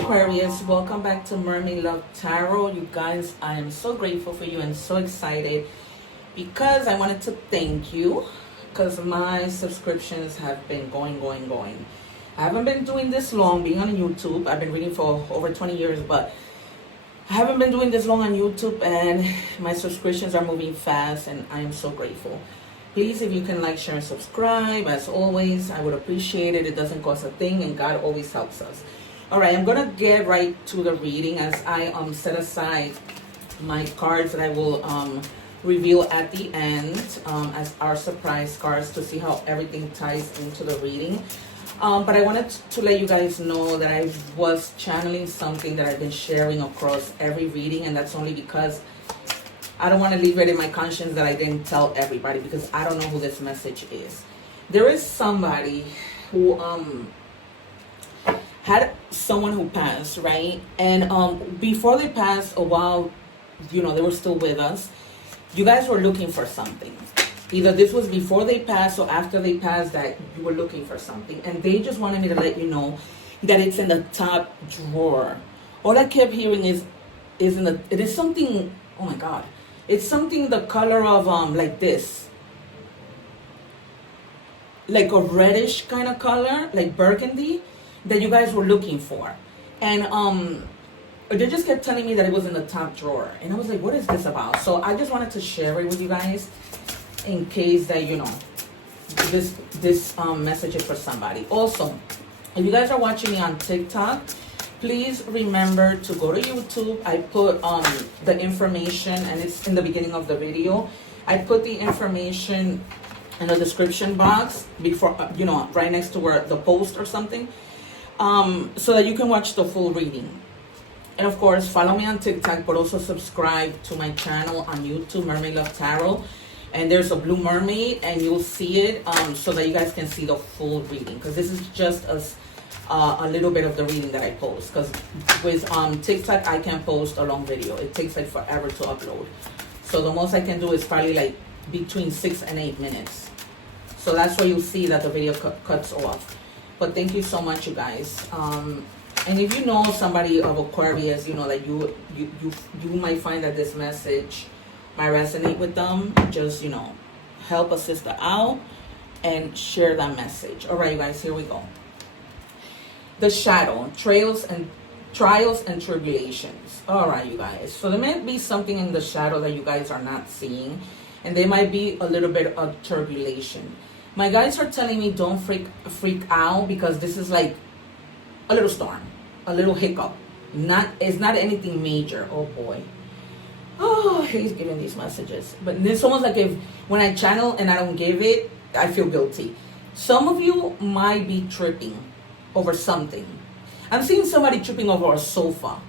Aquarius, welcome back to Mermaid Love Tarot. You guys, I am so grateful for you and so excited because I wanted to thank you because my subscriptions have been going. I haven't been doing this long being on YouTube. I've been reading for over 20 years, but I haven't been doing this long on YouTube, and my subscriptions are moving fast, and I am so grateful. Please, if you can like, share, and subscribe, as always, I would appreciate it. It doesn't cost a thing, and God always helps us. All right, I'm gonna get right to the reading as I set aside my cards that I will reveal at the end as our surprise cards to see how everything ties into the reading. But I wanted to let you guys know that I was channeling something that I've been sharing across every reading, and that's only because I don't want to leave it in my conscience that I didn't tell everybody, because I don't know who this message is. There is somebody who had someone who passed, right? And before they passed, a while, you know, they were still with us. You guys were looking for something. Either this was before they passed or after they passed that you were looking for something. And they just wanted me to let you know that it's in the top drawer. All I kept hearing is in the, it is something, oh my God. It's something the color of like this. Like a reddish kind of color, like burgundy, that you guys were looking for. And they just kept telling me that it was in the top drawer. And I was like, what is this about? So I just wanted to share it with you guys in case that, you know, this message is for somebody. Also, if you guys are watching me on TikTok, please remember to go to YouTube. I put the information, and it's in the beginning of the video. I put the information in the description box before, you know, right next to where the post or something, so that you can watch the full reading. And of course, follow me on TikTok, but also subscribe to my channel on YouTube, Mermaid Love Tarot. And there's a blue mermaid, and you'll see it so that you guys can see the full reading, because this is just a little bit of the reading that I post, because with TikTok I can post a long video. It takes like forever to upload, so the most I can do is probably like between 6 and 8 minutes. So that's why you'll see that the video cuts off. But thank you so much, you guys. And if you know somebody of Aquarius, you know that you might find that this message might resonate with them, just, you know, help a sister out and share that message. All right, you guys, here we go. The shadow, trials and tribulations. All right, you guys. So there might be something in the shadow that you guys are not seeing, and there might be a little bit of turbulation. My guys are telling me don't freak out, because this is like a little storm, a little hiccup. It's not anything major. Oh boy. Oh, he's giving these messages. But it's almost like if when I channel and I don't give it, I feel guilty. Some of you might be tripping over something. I'm seeing somebody tripping over a sofa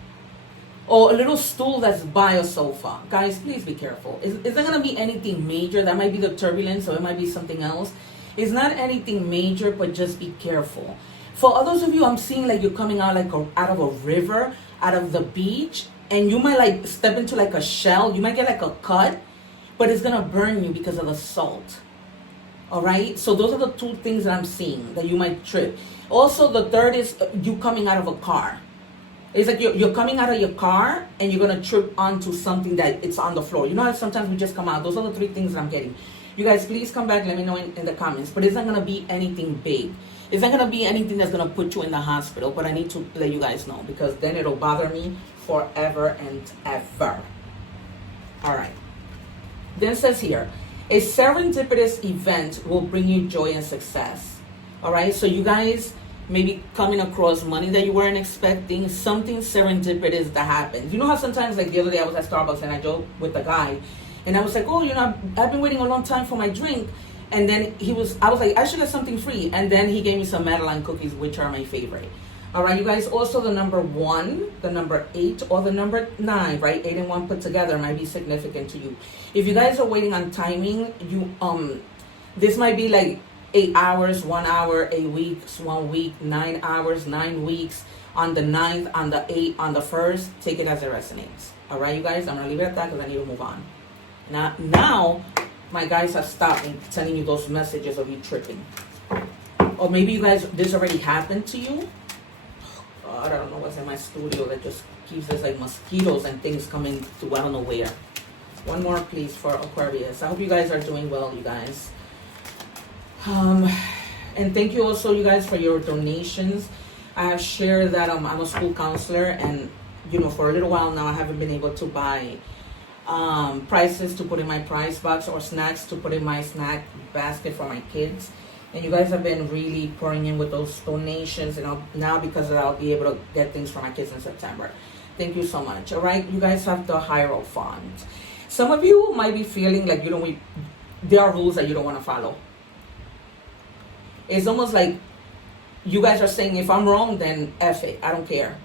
or a little stool that's by a sofa. Guys, please be careful. Is there going to be anything major? That might be the turbulence, or it might be something else. It's not anything major, but just be careful. For others of you, I'm seeing like you're coming out like out of a river, out of the beach, and you might like step into like a shell. You might get like a cut, but it's going to burn you because of the salt. All right? So those are the two things that I'm seeing that you might trip. Also, the third is you coming out of a car. It's like you're coming out of your car and you're going to trip onto something that it's on the floor. You know how sometimes we just come out? Those are the three things that I'm getting. You guys, please come back. Let me know in the comments. But it's not going to be anything big. It's not going to be anything that's going to put you in the hospital. But I need to let you guys know, because then it'll bother me forever and ever. All right. Then it says here, a serendipitous event will bring you joy and success. All right. So you guys maybe coming across money that you weren't expecting, something serendipitous that happens. You know how sometimes, like the other day I was at Starbucks and I joked with the guy, and I was like, oh, you know, I've been waiting a long time for my drink. And then I was like, I should have something free. And then he gave me some Madeline cookies, which are my favorite. All right, you guys, also the number 1, the number 8, or the number 9, right? 8 and 1 put together might be significant to you. If you guys are waiting on timing, this might be like 8 hours, 1 hour, 8 weeks, 1 week, 9 hours, 9 weeks, on the 9th, on the 8th, on the 1st. Take it as it resonates. All right, you guys, I'm going to leave it at that because I need to move on. Now, my guys have stopped telling you those messages of you tripping. Or maybe you guys, this already happened to you. I don't know what's was in my studio that just keeps us like mosquitoes and things coming to I don't know where. One more, please, for Aquarius. I hope you guys are doing well, you guys. And thank you also, you guys, for your donations. I have shared that I'm a school counselor, and you know, for a little while now, I haven't been able to buy prices to put in my price box or snacks to put in my snack basket for my kids. And you guys have been really pouring in with those donations, and now because of that, I'll be able to get things for my kids in September. Thank you so much. All right, you guys have the Hierophant. Some of you might be feeling like there are rules that you don't want to follow. It's almost like you guys are saying, if I'm wrong, then F it. I don't care.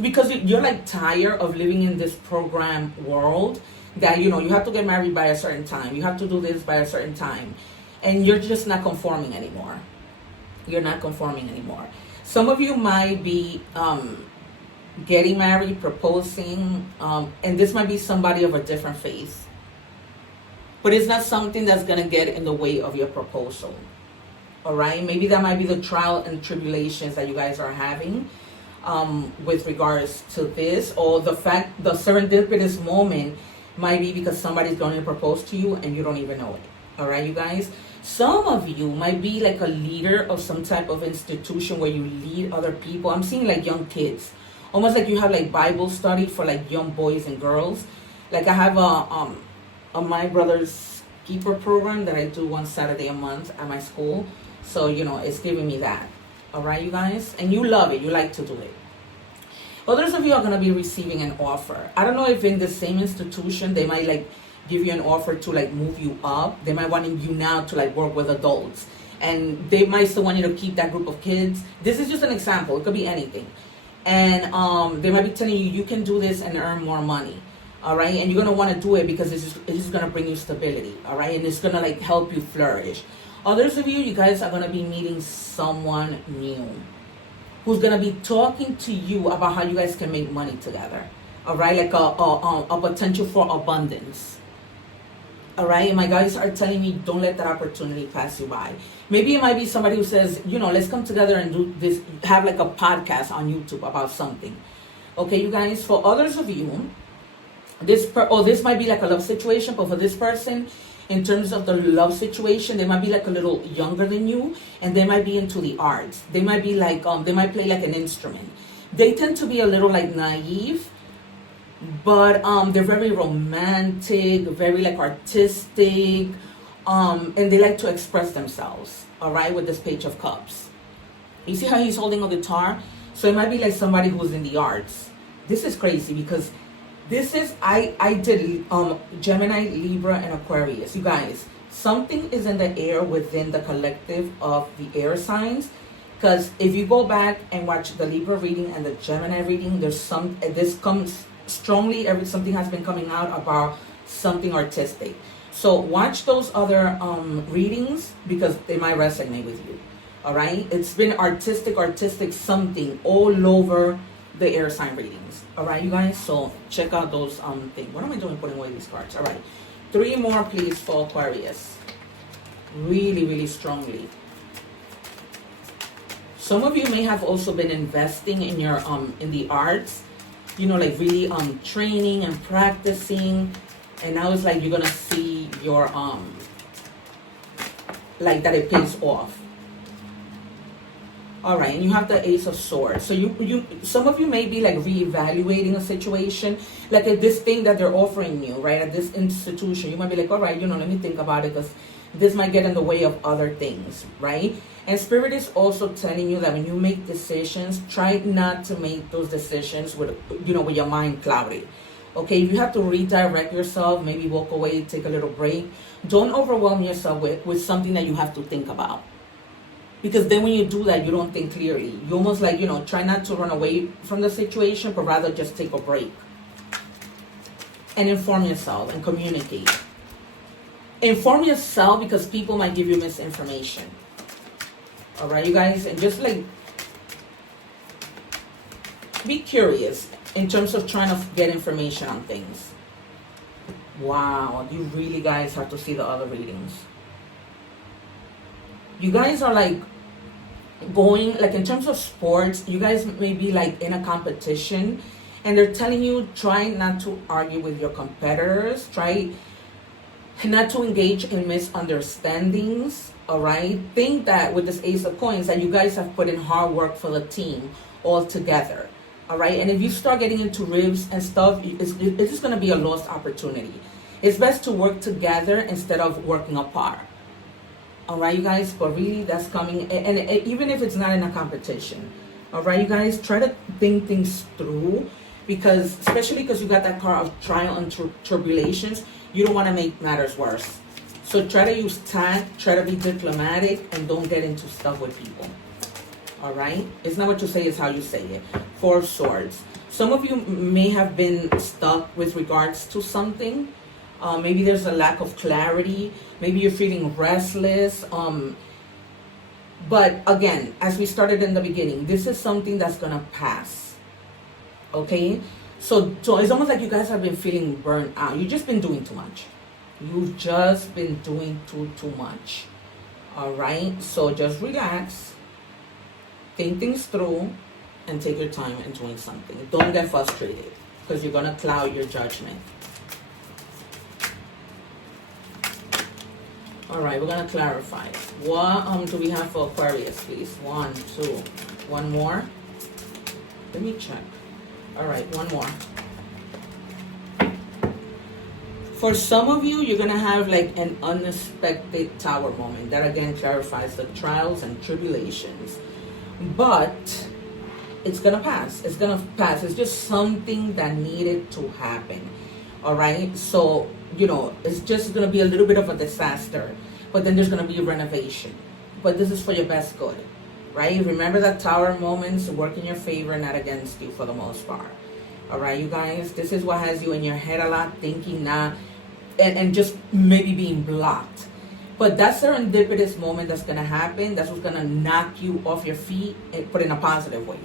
Because you're like tired of living in this program world that, you have to get married by a certain time. You have to do this by a certain time. And you're just not conforming anymore. You're not conforming anymore. Some of you might be getting married, proposing, and this might be somebody of a different faith. But it's not something that's going to get in the way of your proposal. All right? Maybe that might be the trial and tribulations that you guys are having with regards to this. Or the serendipitous moment might be because somebody's going to propose to you and you don't even know it. All right, you guys? Some of you might be like a leader of some type of institution where you lead other people. I'm seeing like young kids. Almost like you have like Bible study for like young boys and girls. Like I have a My Brother's Keeper program that I do one Saturday a month at my school. So, it's giving me that. All right, you guys? And you love it. You like to do it. Others of you are going to be receiving an offer. I don't know if in the same institution they might like give you an offer to like move you up. They might want you now to like work with adults. And they might still want you to keep that group of kids. This is just an example. It could be anything. And they might be telling you can do this and earn more money. All right? And you're going to want to do it because it's just going to bring you stability. All right? And it's going to like help you flourish. Others of you guys are going to be meeting someone new who's going to be talking to you about how you guys can make money together. All right? Like a potential for abundance. All right? And my guys are telling me don't let that opportunity pass you by. Maybe it might be somebody who says, let's come together and do this, have like a podcast on YouTube about something. Okay, you guys? For others of you, this might be like a love situation, but for this person, in terms of the love situation, they might be like a little younger than you, and they might be into the arts. They might be like, they might play like an instrument. They tend to be a little like naive, but they're very romantic, very like artistic, and they like to express themselves, all right, with this Page of Cups. You see how he's holding a guitar? So it might be like somebody who's in the arts. This is crazy because this is, I did Gemini, Libra, and Aquarius. You guys, something is in the air within the collective of the air signs. Because if you go back and watch the Libra reading and the Gemini reading, this comes strongly, something has been coming out about something artistic. So watch those other readings because they might resonate with you. All right? It's been artistic something all over the air sign readings. All right, you guys? So check out those things. What am I doing putting away these cards? All right. 3 more, please, for Aquarius. Really, really strongly. Some of you may have also been investing in your in the arts. Like really training and practicing. And now it's like you're gonna see your like that it pays off. All right, and you have the Ace of Swords. So some of you may be like reevaluating a situation, like at this thing that they're offering you, right, at this institution. You might be like, all right, let me think about it because this might get in the way of other things, right? And Spirit is also telling you that when you make decisions, try not to make those decisions with your mind clouded. Okay, you have to redirect yourself, maybe walk away, take a little break. Don't overwhelm yourself with something that you have to think about. Because then when you do that, you don't think clearly. You almost like, try not to run away from the situation, but rather just take a break. And inform yourself and communicate. Inform yourself because people might give you misinformation. All right, you guys? And just like, be curious in terms of trying to get information on things. Wow, you really guys have to see the other readings. You guys are like going, like in terms of sports, you guys may be like in a competition and they're telling you try not to argue with your competitors, try not to engage in misunderstandings. All right, think that with this Ace of Coins that you guys have put in hard work for the team all together. All right, and if you start getting into ribs and stuff, it's just going to be a lost opportunity. It's best to work together instead of working apart. All right, you guys, but really that's coming, and even if it's not in a competition, all right, you guys, try to think things through, because especially because you got that card of trial and tribulations, you don't want to make matters worse. So try to use tact, try to be diplomatic, and don't get into stuff with people. All right, it's not what you say, it's how you say it. Four of Swords. Some of you may have been stuck with regards to something. Maybe there's a lack of clarity. Maybe you're feeling restless. But again, as we started in the beginning, this is something that's going to pass. Okay? So it's almost like you guys have been feeling burnt out. You've just been doing too much. You've just been doing too much. All right? So just relax. Think things through. And take your time in doing something. Don't get frustrated, because you're going to cloud your judgment. All right, we're going to clarify. What do we have for Aquarius, please? 1, 2. One more. Let me check. All right, one more. For some of you, you're going to have like an unexpected tower moment. That again clarifies the trials and tribulations. But it's going to pass. It's going to pass. It's just something that needed to happen. All right? So, you know, it's just going to be a little bit of a disaster. But then there's going to be a renovation. But this is for your best good. Right? Remember that tower moments work in your favor, not against you for the most part. All right, you guys? This is what has you in your head a lot, thinking not, and just maybe being blocked. But that serendipitous moment that's going to happen, that's what's going to knock you off your feet, and put in a positive way.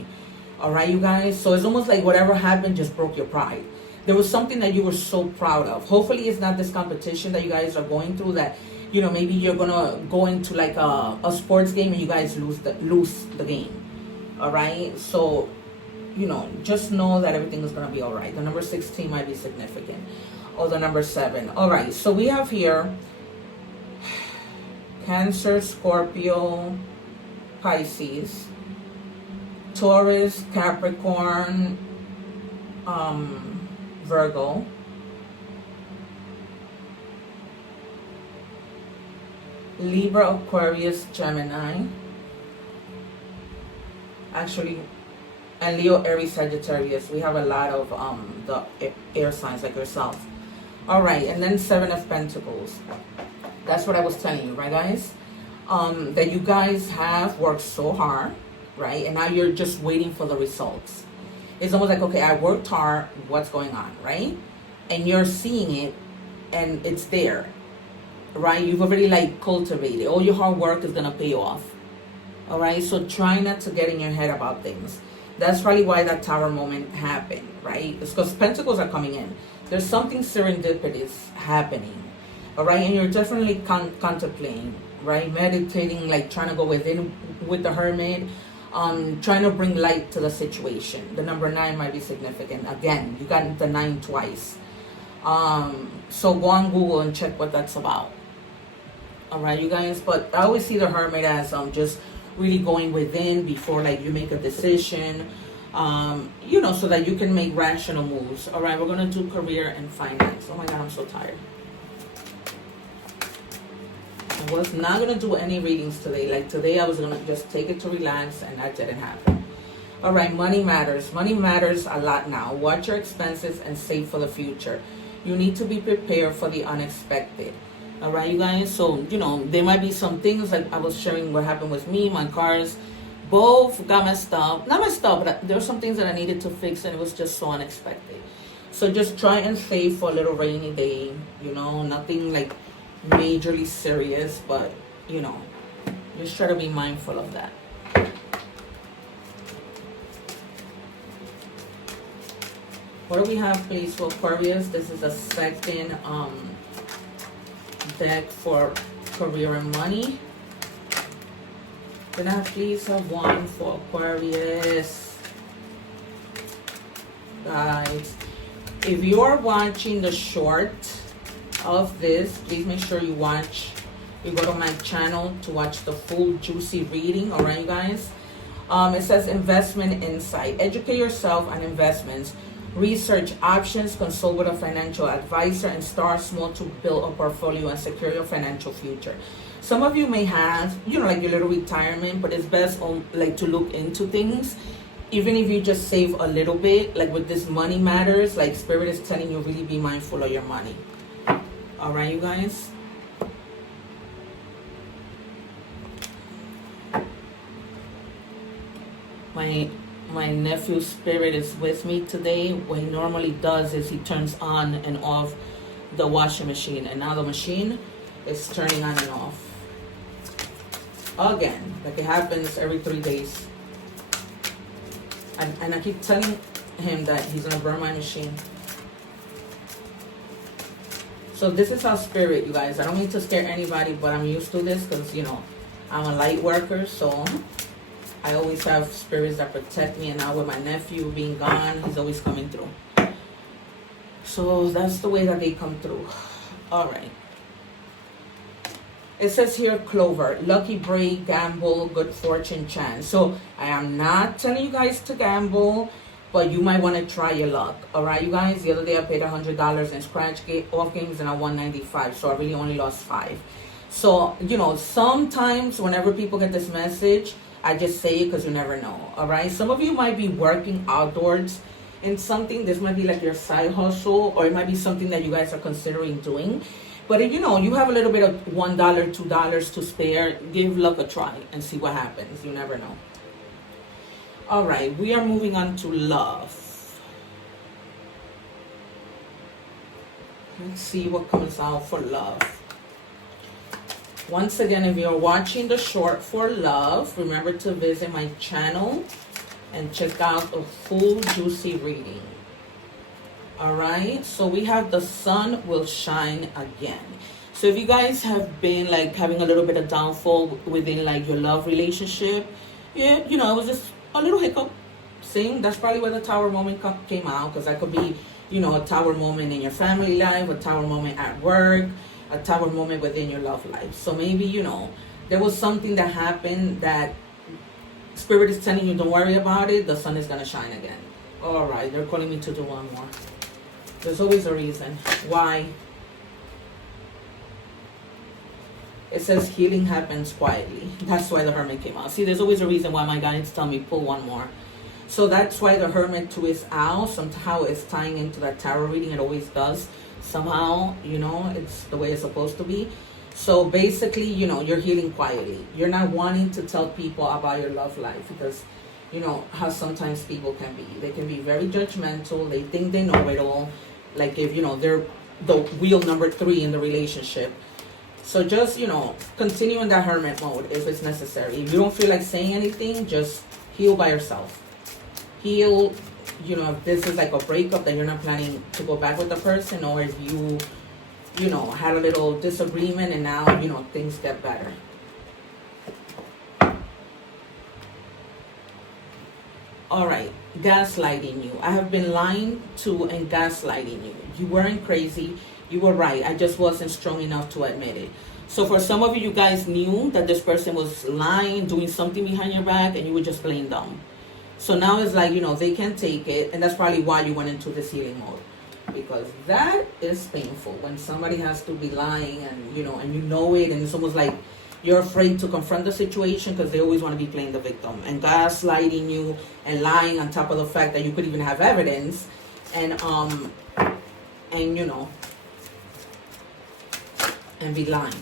All right, you guys? So it's almost like whatever happened just broke your pride. There was something that you were so proud of. Hopefully it's not this competition that you guys are going through, that, you know, maybe you're going to go into like a sports game and you guys lose the game. All right? So, you know, just know that everything is going to be all right. The number 16 might be significant. Or the number 7. All right, so we have here Cancer, Scorpio, Pisces, Taurus, Capricorn, Virgo, Libra, Aquarius, Gemini, actually, and Leo, Aries, Sagittarius. We have a lot of the air signs like yourself. All right, and then 7 of Pentacles. That's what I was telling you, right, guys? That you guys have worked so hard, right? And now you're just waiting for the results. It's almost like, okay, I worked hard, what's going on, right? And you're seeing it, and it's there, right? You've already, like, cultivated. All your hard work is going to pay off, all right? So try not to get in your head about things. That's probably why that tower moment happened, right? It's because Pentacles are coming in. There's something serendipitous happening, all right? And you're definitely contemplating, right? Meditating, like trying to go within with the Hermit, trying to bring light to the situation. The number 9 might be significant. Again, you got the 9 twice. So go on Google and check what that's about. All right, you guys? But I always see the Hermit as just really going within before, like, you make a decision, you know, so that you can make rational moves. All right, we're going to do career and finance. Oh my God, I'm so tired. I was not going to do any readings today. Like today, I was going to just take it to relax, and that didn't happen. All right, money matters. Money matters a lot now. Watch your expenses and save for the future. You need to be prepared for the unexpected. All right, you guys? So, you know, there might be some things, like I was sharing what happened with me. My cars both got messed up. Not messed up, but there were some things that I needed to fix, and it was just so unexpected. So just try and save for a little rainy day. You know, nothing like majorly serious, but, you know, just try to be mindful of that. What do we have, please, for Aquarius? This is a second deck for career and money. Can I please have one for Aquarius? Guys, if you're watching the short of this, please make sure you go to my channel to watch the full juicy reading. All right, you guys. It says investment insight. Educate yourself on investments. Research options, consult with a financial advisor, and start small to build a portfolio and secure your financial future. Some of you may have, like your little retirement, but it's best like to look into things. Even if you just save a little bit, like with this money matters, like Spirit is telling you, really be mindful of your money. All right, you guys. My nephew Spirit is with me today. What he normally does is he turns on and off the washing machine, and now the machine is turning on and off again. Like it happens every 3 days. And I keep telling him that he's gonna burn my machine. So this is our Spirit, you guys. I don't mean to scare anybody, but I'm used to this because, I'm a light worker, so I always have spirits that protect me, and now with my nephew being gone, he's always coming through. So that's the way that they come through. All right. It says here, Clover, lucky break, gamble, good fortune, chance. So I am not telling you guys to gamble, but you might want to try your luck. All right, you guys. The other day I paid $100 in scratch off games, and I won 95. So I really only lost 5. So, sometimes whenever people get this message, I just say it because you never know. All right. Some of you might be working outdoors in something. This might be like your side hustle, or it might be something that you guys are considering doing. But if you have a little bit of $1, $2 to spare, give luck a try and see what happens. You never know. All right, we are moving on to love. Let's see what comes out for love. Once again, if you're watching the short for love, remember to visit my channel and check out a full juicy reading. All right, so we have the sun will shine again. So if you guys have been like having a little bit of downfall within like your love relationship, yeah, it was just a little hiccup. See, that's probably where the tower moment came out, because that could be, a tower moment in your family life, a tower moment at work, a tower moment within your love life. So maybe, there was something that happened that Spirit is telling you, don't worry about it. The sun is going to shine again. All right, they're calling me to do one more. There's always a reason why. It says healing happens quietly. That's why the Hermit came out. See, there's always a reason why my guides tell me pull one more. So that's why the Hermit too is out. Somehow it's tying into that tarot reading. It always does. Somehow, it's the way it's supposed to be. So basically, you're healing quietly. You're not wanting to tell people about your love life because, how sometimes people can be. They can be very judgmental. They think they know it all. Like if, they're the wheel number 3 in the relationship. So just, continue in that hermit mode if it's necessary. If you don't feel like saying anything, just heal by yourself. Heal, if this is like a breakup that you're not planning to go back with the person, or if you, had a little disagreement and now, things get better. All right, gaslighting you. I have been lying to and gaslighting you. You weren't crazy. You were right. I just wasn't strong enough to admit it. So for some of you, you guys knew that this person was lying, doing something behind your back, and you were just playing dumb. So now it's like, they can't take it. And that's probably why you went into this healing mode. Because that is painful when somebody has to be lying and, and you know it. And it's almost like you're afraid to confront the situation because they always want to be playing the victim. And gaslighting you and lying on top of the fact that you could even have evidence. And be lying.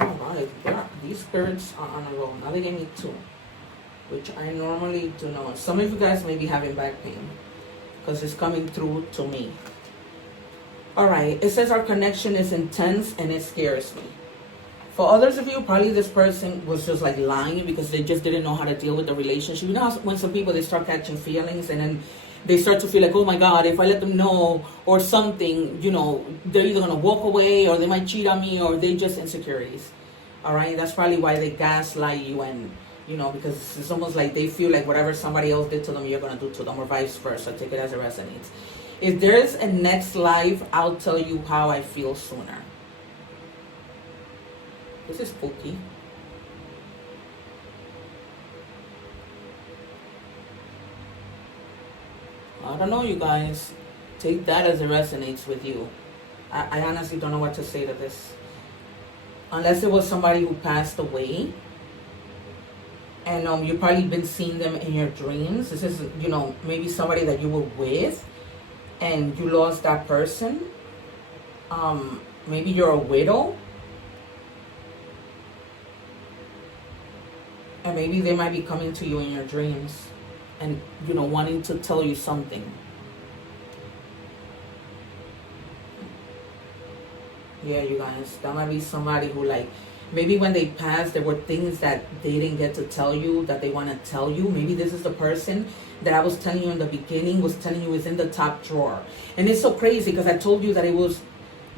Alright, these spirits are on a roll. Now they gave me 2, which I normally do not. Some of you guys may be having back pain because it's coming through to me. All right, it says our connection is intense and it scares me. For others of you, probably this person was just like lying because they just didn't know how to deal with the relationship. You know how when some people, they start catching feelings and then they start to feel like, oh my God, if I let them know or something, you know, they're either going to walk away or they might cheat on me or they just insecurities. All right. That's probably why they gaslight you, and, you know, because it's almost like they feel like whatever somebody else did to them, you're going to do to them, or vice versa. Take it as it resonates. If there's a next life, I'll tell you how I feel sooner. This is spooky. I don't know, you guys. Take that as it resonates with you. I honestly don't know what to say to this. Unless it was somebody who passed away. And you've probably been seeing them in your dreams. This is, you know, maybe somebody that you were with and you lost that person. Maybe you're a widow. And maybe they might be coming to you in your dreams and, you know, wanting to tell you something. Yeah, you guys, that might be somebody who, like, maybe when they passed, there were things that they didn't get to tell you that they want to tell you. Maybe this is the person that I was telling you in the beginning, was telling you is in the top drawer. And it's so crazy because I told you that it was,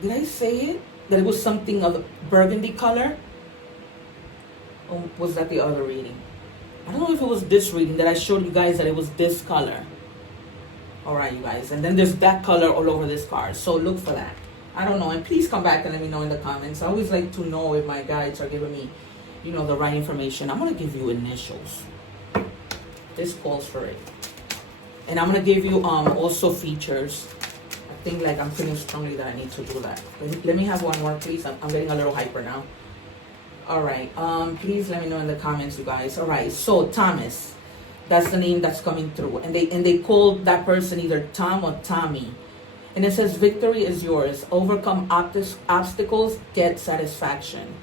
did I say it? That it was something of the burgundy color? Or was that the other reading? I don't know if it was this reading that I showed you guys that it was this color. All right, you guys. And then there's that color all over this card. So look for that. I don't know. And please come back and let me know in the comments. I always like to know if my guides are giving me, you know, the right information. I'm going to give you initials. This calls for it. And I'm going to give you also features. I think like I'm feeling strongly that I need to do that. Let me have one more, please. I'm getting a little hyper now. All right. Please let me know in the comments, you guys. All right. So Thomas, that's the name that's coming through, and they called that person either Tom or Tommy, and it says victory is yours. Overcome obstacles, get satisfaction.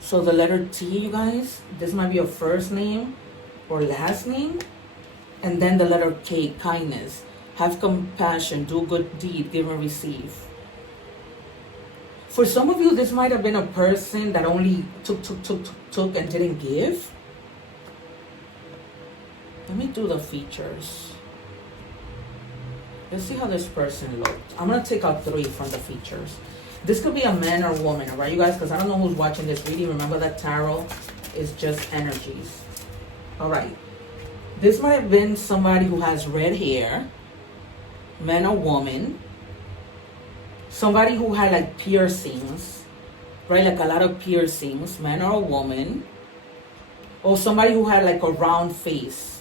So the letter T, you guys. This might be your first name or last name, and then the letter K, kindness. Have compassion. Do good deed. Give and receive. For some of you, this might have been a person that only took and didn't give. Let me do the features. Let's see how this person looked. I'm going to take out 3 from the features. This could be a man or woman, all right, you guys? Because I don't know who's watching this reading. Remember that tarot is just energies. All right. This might have been somebody who has red hair, man or woman. Somebody who had like piercings, right? Like a lot of piercings, man or a woman. Or somebody who had like a round face.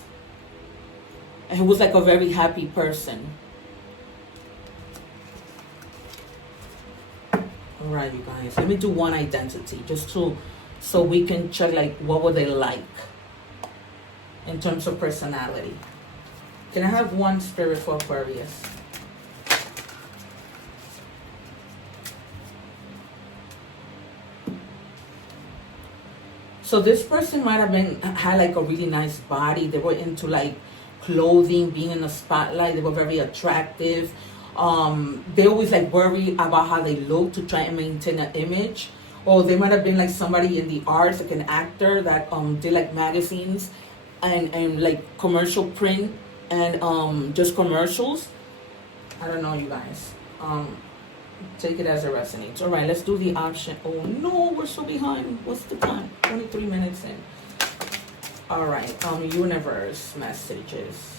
And who was like a very happy person. All right, you guys. Let me do one identity just so we can check like what were they like in terms of personality. Can I have one spirit for Aquarius? So this person might have had like a really nice body. They were into like clothing, being in the spotlight. They were very attractive. They always like worry about how they look to try and maintain an image. Or they might have been like somebody in the arts, like an actor that did like magazines and like commercial print and just commercials. I don't know, you guys. Take it as it resonates. All right, let's do the option. Oh no, we're so behind. What's the time? 23 minutes in. All right, universe messages.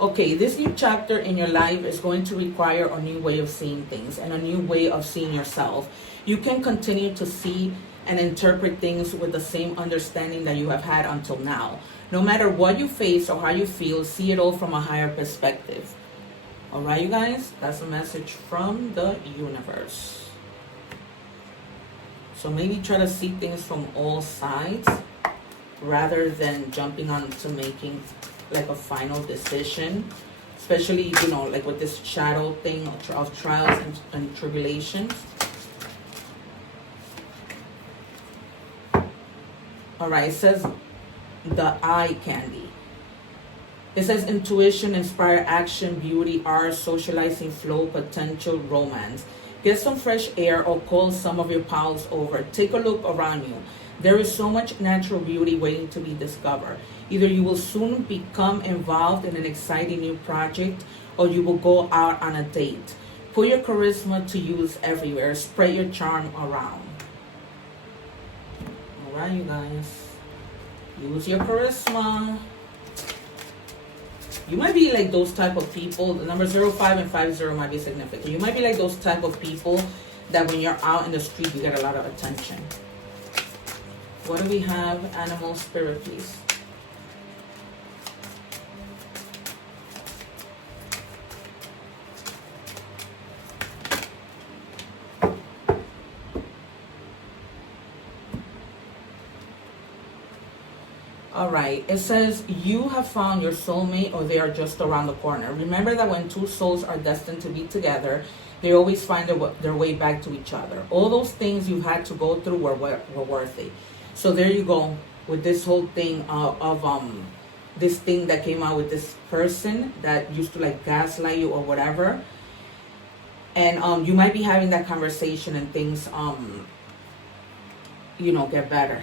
Okay, this new chapter in your life is going to require a new way of seeing things and a new way of seeing yourself. You can continue to see and interpret things with the same understanding that you have had until now. No matter what you face or how you feel, see it all from a higher perspective. All right, you guys, that's a message from the universe. So maybe try to see things from all sides rather than jumping on to making like a final decision, especially, you know, like with this shadow thing of trials and tribulations. All right, it says the eye candy. It says intuition, inspire action, beauty, art, socializing, flow, potential, romance. Get some fresh air or call some of your pals over. Take a look around you. There is so much natural beauty waiting to be discovered. Either you will soon become involved in an exciting new project, or you will go out on a date. Put your charisma to use everywhere. Spread your charm around. Alright, you guys. Use your charisma. You might be like those type of people. The number 05 and 50 might be significant. You might be like those type of people that when you're out in the street, you get a lot of attention. What do we have? Animal spirit, please. All right, it says you have found your soulmate, or they are just around the corner. Remember that when two souls are destined to be together, they always find their way back to each other. All those things you had to go through were worth it. So there you go with this whole thing of this thing that came out with this person that used to like gaslight you or whatever. And you might be having that conversation and things you know, get better.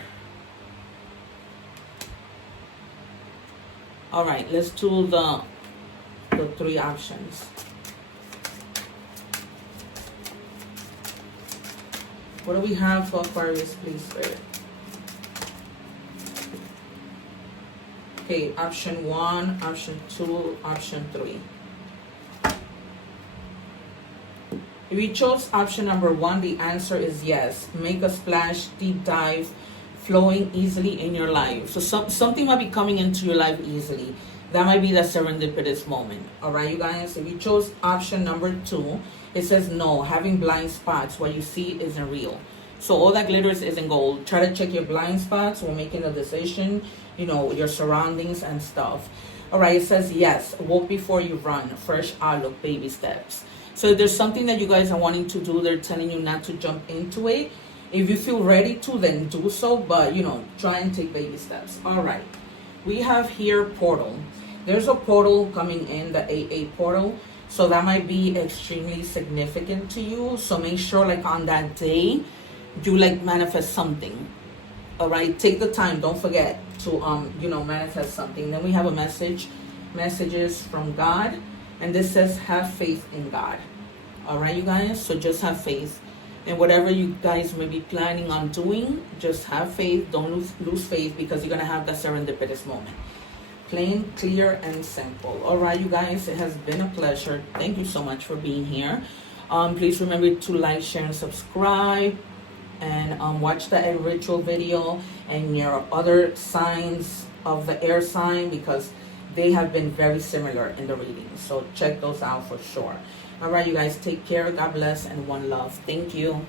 All right, let's do the 3 options. What do we have for Aquarius, please, Spirit? Okay, option 1, option 2, option 3. If you chose option number 1, the answer is yes. Make a splash, deep dive, flowing easily in your life. So something might be coming into your life easily. That might be the serendipitous moment. All right, you guys. If you chose option number 2, it says no. Having blind spots. What you see isn't real. So all that glitters isn't gold. Try to check your blind spots when making a decision. You know, your surroundings and stuff. All right, it says yes. Walk before you run. Fresh outlook, baby steps. So if there's something that you guys are wanting to do, they're telling you not to jump into it. If you feel ready to, then do so, but, you know, try and take baby steps. All right. We have here portal. There's a portal coming in, the AA portal. So that might be extremely significant to you. So make sure, like, on that day, you, like, manifest something. All right. Take the time. Don't forget to, you know, manifest something. Then we have a messages from God. And this says, have faith in God. All right, you guys. So just have faith. And whatever you guys may be planning on doing, just have faith. Don't lose faith, because you're going to have that serendipitous moment. Plain, clear, and simple. All right, you guys, it has been a pleasure. Thank you so much for being here. Please remember to like, share, and subscribe. And watch the egg ritual video and your other signs of the air sign, because they have been very similar in the reading. So check those out for sure. All right, you guys, take care. God bless and one love. Thank you.